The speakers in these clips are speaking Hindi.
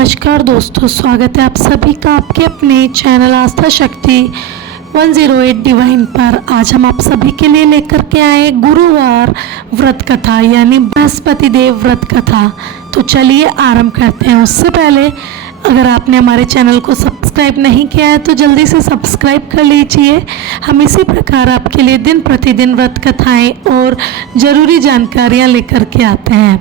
नमस्कार दोस्तों, स्वागत है आप सभी का आपके अपने चैनल आस्था शक्ति 108 डिवाइन पर। आज हम आप सभी के लिए लेकर के आए गुरुवार व्रत कथा यानी बृहस्पति देव व्रत कथा। तो चलिए आरंभ करते हैं। उससे पहले अगर आपने हमारे चैनल को सब्सक्राइब नहीं किया है तो जल्दी से सब्सक्राइब कर लीजिए। हम इसी प्रकार आपके लिए दिन प्रतिदिन व्रत कथाएँ और ज़रूरी जानकारियाँ लेकर के आते हैं।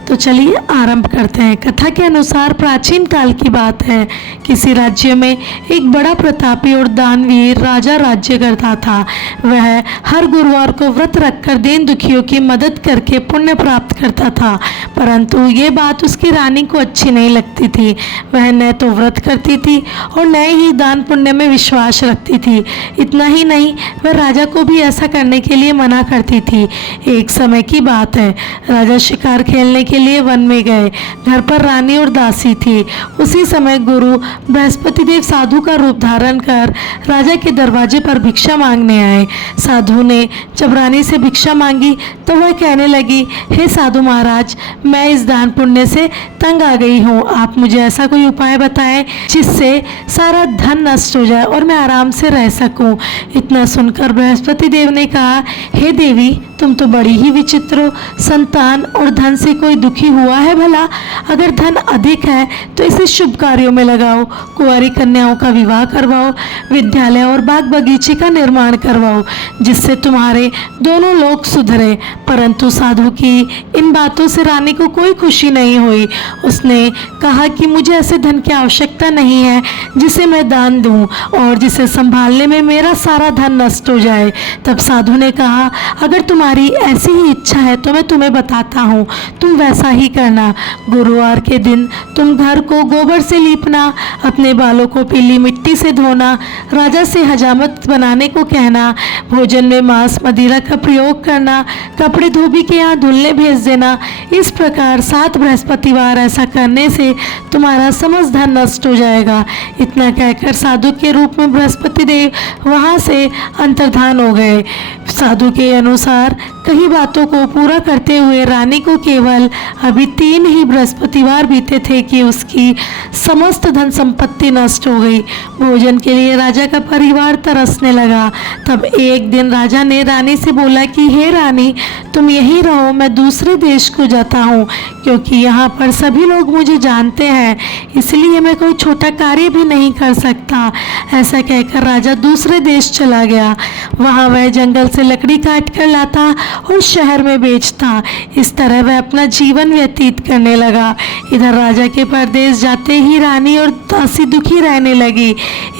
तो चलिए आरंभ करते हैं। कथा के अनुसार प्राचीन काल की बात है। किसी राज्य में एक बड़ा प्रतापी और दानवीर राजा राज्य करता था। वह हर गुरुवार को व्रत रखकर दीन दुखियों की मदद करके पुण्य प्राप्त करता था, परंतु ये बात उसकी रानी को अच्छी नहीं लगती थी। वह न तो व्रत करती थी और न ही दान पुण्य में विश्वास रखती थी। इतना ही नहीं, वह राजा को भी ऐसा करने के लिए मना करती थी। एक समय की बात है, राजा शिकार खेलने के लिए वन में गए। घर पर रानी और दासी थी। उसी समय गुरु बृहस्पति देव साधु का रूप धारण कर राजा के दरवाजे पर भिक्षा मांगने आए। साधु ने जब रानी से भिक्षा मांगी तो वह कहने लगी, हे साधु महाराज, मैं इस दान पुण्य से तंग आ गई हूँ। आप मुझे ऐसा कोई उपाय बताएं जिससे सारा धन नष्ट हो जाए और मैं आराम से रह सकूं। इतना सुनकर बृहस्पति देव ने कहा, हे देवी, तुम तो बड़ी ही विचित्र हो। संतान और धन से कोई दुखी हुआ है भला? अगर धन अधिक है तो इसे शुभ कार्यों में लगाओ। कुंवारी कन्याओं का विवाह करवाओ, विद्यालय और बाग बगीचे का निर्माण करवाओ, जिससे तुम्हारे दोनों लोग सुधरे। परंतु साधु की इन बातों से रानी को कोई खुशी नहीं हुई। उसने कहा कि मुझे ऐसे धन की आवश्यकता नहीं है जिसे मैं दान दूं और जिसे संभालने में मेरा सारा धन नष्ट हो जाए। तब साधु ने कहा, अगर तुम्हारी ऐसी ही इच्छा है तो मैं तुम्हें बताता हूँ, तुम वैसा ही करना। गुरुवार के दिन तुम घर को गोबर से लीपना, अपने बालों को पीली मिट्टी से धोना, राजा से हजामत बनाने को कहना, भोजन में मांस मदिरा का प्रयोग करना, कपड़े धोबी के यहाँ धुलने भेज देना। इस प्रकार 7 बृहस्पतिवार ऐसा करने से तुम्हारा समस्त धन नष्ट हो जाएगा। इतना कहकर साधु के रूप में बृहस्पति देव वहाँ से अंतर्धान हो गए। साधु के अनुसार कई बातों को पूरा करते हुए रानी को केवल अभी 3 ही बृहस्पतिवार बीते थे कि उसकी समस्त धन संपत्ति नष्ट हो गई। भोजन के लिए राजा का परिवार तरसने लगा। तब एक दिन राजा ने रानी से बोला कि हे रानी, तुम यहीं रहो, मैं दूसरे देश को जाता हूँ, क्योंकि यहाँ पर सभी लोग मुझे जानते हैं, इसलिए मैं कोई छोटा कार्य भी नहीं कर सकता। ऐसा कहकर राजा दूसरे देश चला गया। वहाँ वह जंगल से लकड़ी काट कर लाता और शहर में बेचता। इस तरह वह अपना जीवन व्यतीत करने लगा। इधर राजा के परदेश जाते ही रानी और दासी दुखी रहने लगी।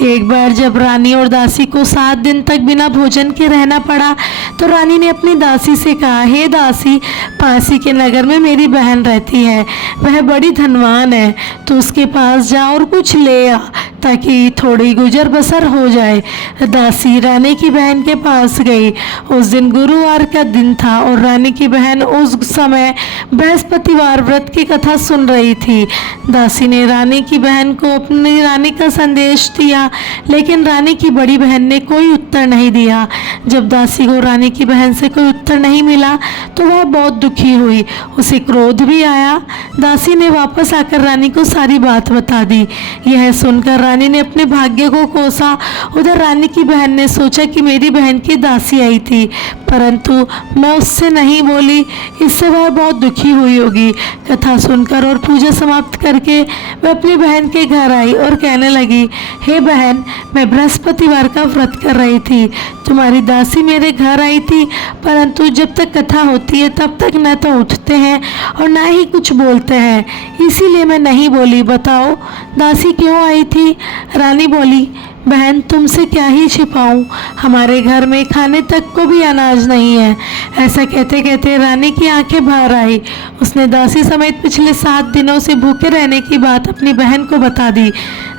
एक बार जब रानी और दासी को 7 दिन तक बिना भोजन के रहना पड़ा तो रानी ने अपनी दासी से कहा, हे दासी, पासी के नगर में मेरी बहन रहती है, वह बड़ी धनवान है, तो उसके पास जा और कुछ ले आ ताकि थोड़ी गुजर बसर हो जाए। दासी रानी की बहन के पास गई। उस दिन गुरुवार का दिन था और रानी की बहन उस समय बृहस्पतिवार व्रत की कथा सुन रही थी। दासी ने रानी की बहन को अपनी रानी का संदेश दिया, लेकिन रानी की बड़ी बहन ने कोई उत्तर नहीं दिया। जब दासी को रानी की बहन से कोई उत्तर नहीं मिला तो वह बहुत दुखी हुई। उसे क्रोध भी आया। दासी ने वापस आकर रानी को सारी बात बता दी। यह सुनकर रानी ने अपने भाग्य को कोसा। उधर रानी की बहन ने सोचा कि मेरी बहन की दासी आई थी, परंतु मैं उससे नहीं बोली, इससे वह बहुत दुखी हुई होगी। कथा सुनकर और पूजा समाप्त करके वह अपनी बहन के घर आई और कहने लगी, हे बहन, मैं बृहस्पतिवार का व्रत कर रही थी। तुम्हारी दासी मेरे घर आई थी, परंतु जब तक कथा होती है तब तक न तो उठते हैं और न ही कुछ बोलते हैं, इसीलिए मैं नहीं बोली। बताओ, दासी क्यों आई थी? रानी बोली, बहन, तुमसे क्या ही छिपाऊं, हमारे घर में खाने तक को भी अनाज नहीं है। ऐसा कहते कहते रानी की आंखें भर आई। उसने दासी समेत पिछले 7 दिनों से भूखे रहने की बात अपनी बहन को बता दी।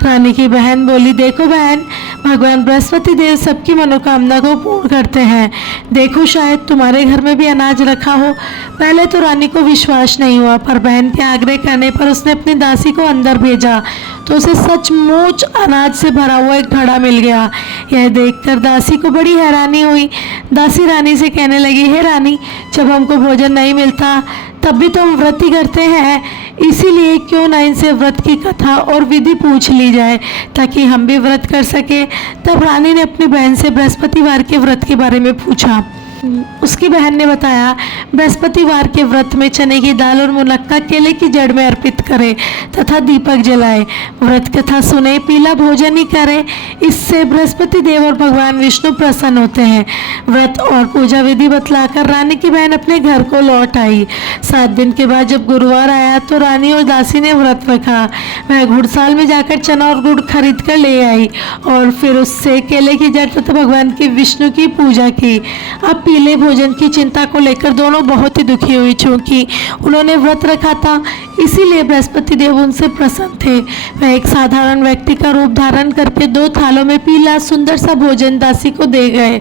रानी की बहन बोली, देखो बहन, भगवान बृहस्पति देव सबकी मनोकामना को पूर्ण करते हैं। देखो, शायद तुम्हारे घर में भी अनाज रखा हो। पहले तो रानी को विश्वास नहीं हुआ, पर बहन के आग्रह करने पर उसने अपनी दासी को अंदर भेजा तो उसे सचमुच अनाज से भरा हुआ एक घड़ा मिल गया। यह देखकर दासी को बड़ी हैरानी हुई। दासी रानी से कहने लगी, हे रानी, जब हमको भोजन नहीं मिलता तब भी तो हम व्रत ही करते हैं, इसीलिए क्यों ना इनसे व्रत की कथा और विधि पूछ ली जाए ताकि हम भी व्रत कर सके। तब रानी ने अपनी बहन से बृहस्पतिवार के व्रत के बारे में पूछा। उसकी बहन ने बताया, बृहस्पतिवार के व्रत में चने की दाल और मुनक्का केले की जड़ में अर्पित करें तथा दीपक जलाए, व्रत कथा सुने, पीला भोजन ही करें। इससे बृहस्पति देव और भगवान विष्णु प्रसन्न होते हैं। व्रत और पूजा विधि बतलाकर रानी की बहन अपने घर को लौट आई। 7 दिन के बाद जब गुरुवार आया तो रानी और दासी ने व्रत रखा। वह घुड़साल में जाकर चना और गुड़ खरीद कर ले आई और फिर उससे केले की जड़ तथा भगवान की विष्णु की पूजा की। अब पीले भोजन की चिंता को लेकर दोनों बहुत ही दुखी हुई, क्योंकि उन्होंने व्रत रखा था, इसीलिए बृहस्पति देव उनसे प्रसन्न थे। वह एक साधारण व्यक्ति का रूप धारण करके 2 थालों में पीला सुंदर सा भोजन दासी को दे गए।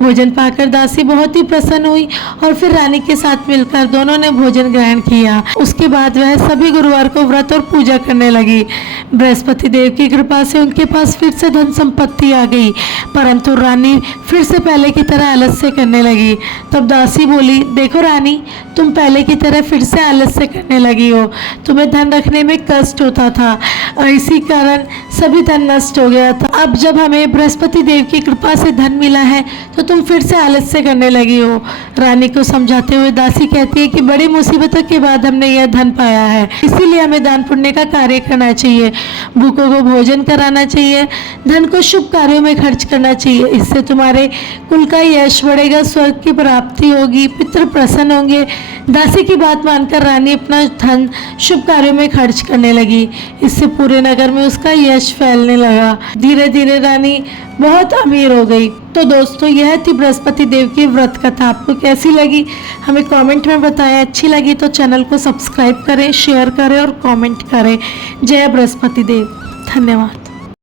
भोजन पाकर दासी बहुत ही प्रसन्न हुई और फिर रानी के साथ मिलकर दोनों ने भोजन ग्रहण किया। उसके बाद वह सभी गुरुवार को व्रत और पूजा करने लगी। बृहस्पति देव की कृपा से उनके पास फिर से धन संपत्ति आ गई, परंतु रानी फिर से पहले की तरह आलस्य करने लगी। तब दासी बोली, देखो रानी, तुम पहले की तरह फिर से आलस्य करने लगी हो। तुम्हें धन रखने में कष्ट होता था, इसी कारण सभी धन नष्ट हो गया था। अब जब हमें बृहस्पति देव की कृपा से धन मिला है तो तुम फिर से आलस्य करने लगी हो। रानी को समझाते हुए दासी कहती है कि बड़ी मुसीबतों के बाद हमने यह धन पाया है, इसीलिए हमें दान पुण्य का कार्य करना चाहिए, भूखों को भोजन कराना चाहिए, धन को शुभ कार्यों में खर्च करना चाहिए। इससे तुम्हारे कुल का यश बढ़ेगा, स्वर्ग की प्राप्ति होगी, पितृ प्रसन्न होंगे। दासी की बात मानकर रानी अपना धन शुभ कार्यों में खर्च करने लगी। इससे पूरे नगर में उसका यश फैलने लगा। धीरे धीरे रानी बहुत अमीर हो गई। तो दोस्तों, यह थी बृहस्पति देव की व्रत कथा। आपको कैसी लगी हमें कमेंट में बताएं। अच्छी लगी तो चैनल को सब्सक्राइब करें, शेयर करें और कमेंट करें। जय बृहस्पति देव। धन्यवाद।